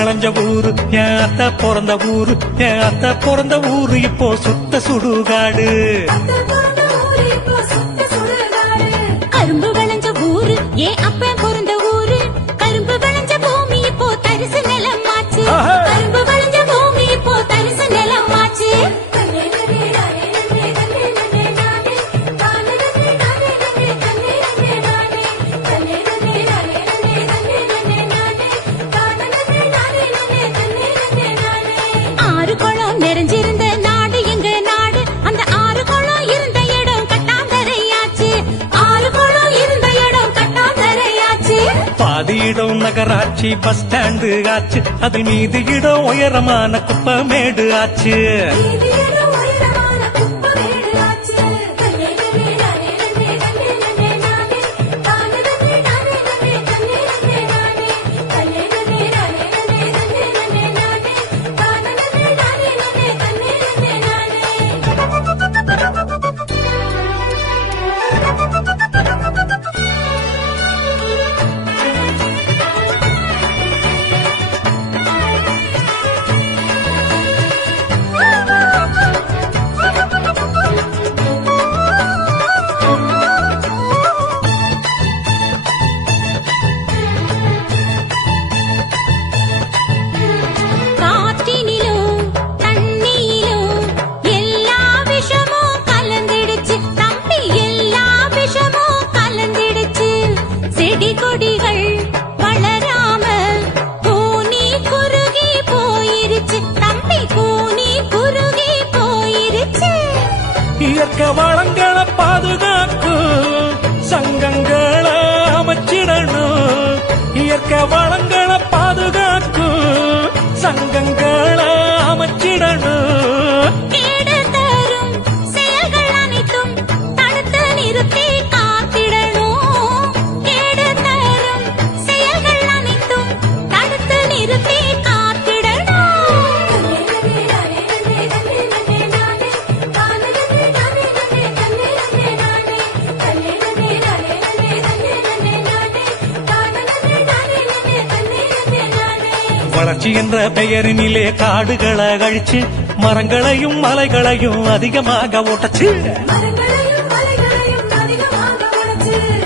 விளைஞ்ச ஊரு என் அத்தை பிறந்த ஊரு, என் அத்தை பிறந்த ஊரு இப்போ சுத்த சுடுகாடு. கரும்பு விளைஞ்ச ஊரு என் அப்ப பிறந்த ஊரு, கரும்பு விளைஞ்ச பூமி இப்போ தரிசு நிலமாச்சு, கரும்பு விளைஞ்ச பூமி இப்போ தரிசு நிலமாச்சு. ஆறு குளம் நிறைஞ்சிருந்த நாடு எங்க நாடு, அந்த ஆறு குளம் இருந்த இடம் கட்டாந்தரையாச்சு, ஆறு குளம் இருந்த இடம் கட்டாந்தரையாச்சு. பாதி இடம் நகராட்சி பஸ் ஸ்டாண்டு ஆச்சு, அதில் மீதி இடம் உயரமான குப்பமேடு ஆச்சு. கொடிகள் வளராம கூனி குறுகி போயிருச்சு தம்பி, கூனி குறுகி போயிருச்சு. இயற்கை வளங்களை பாதுகாக்கும் சங்கங்களை அமைச்சிடணும், இயற்கை வளங்களை பாதுகாக்கும் சங்கங்களை அமைச்சிடணும். வளர்ச்சி என்ற பெயரினிலே காடுகளை அழிச்சு மரங்களையும் மலைகளையும் அதிகமாக ஓட்டச்சு.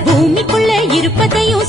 பூமிக்குள்ள இருப்பதையும்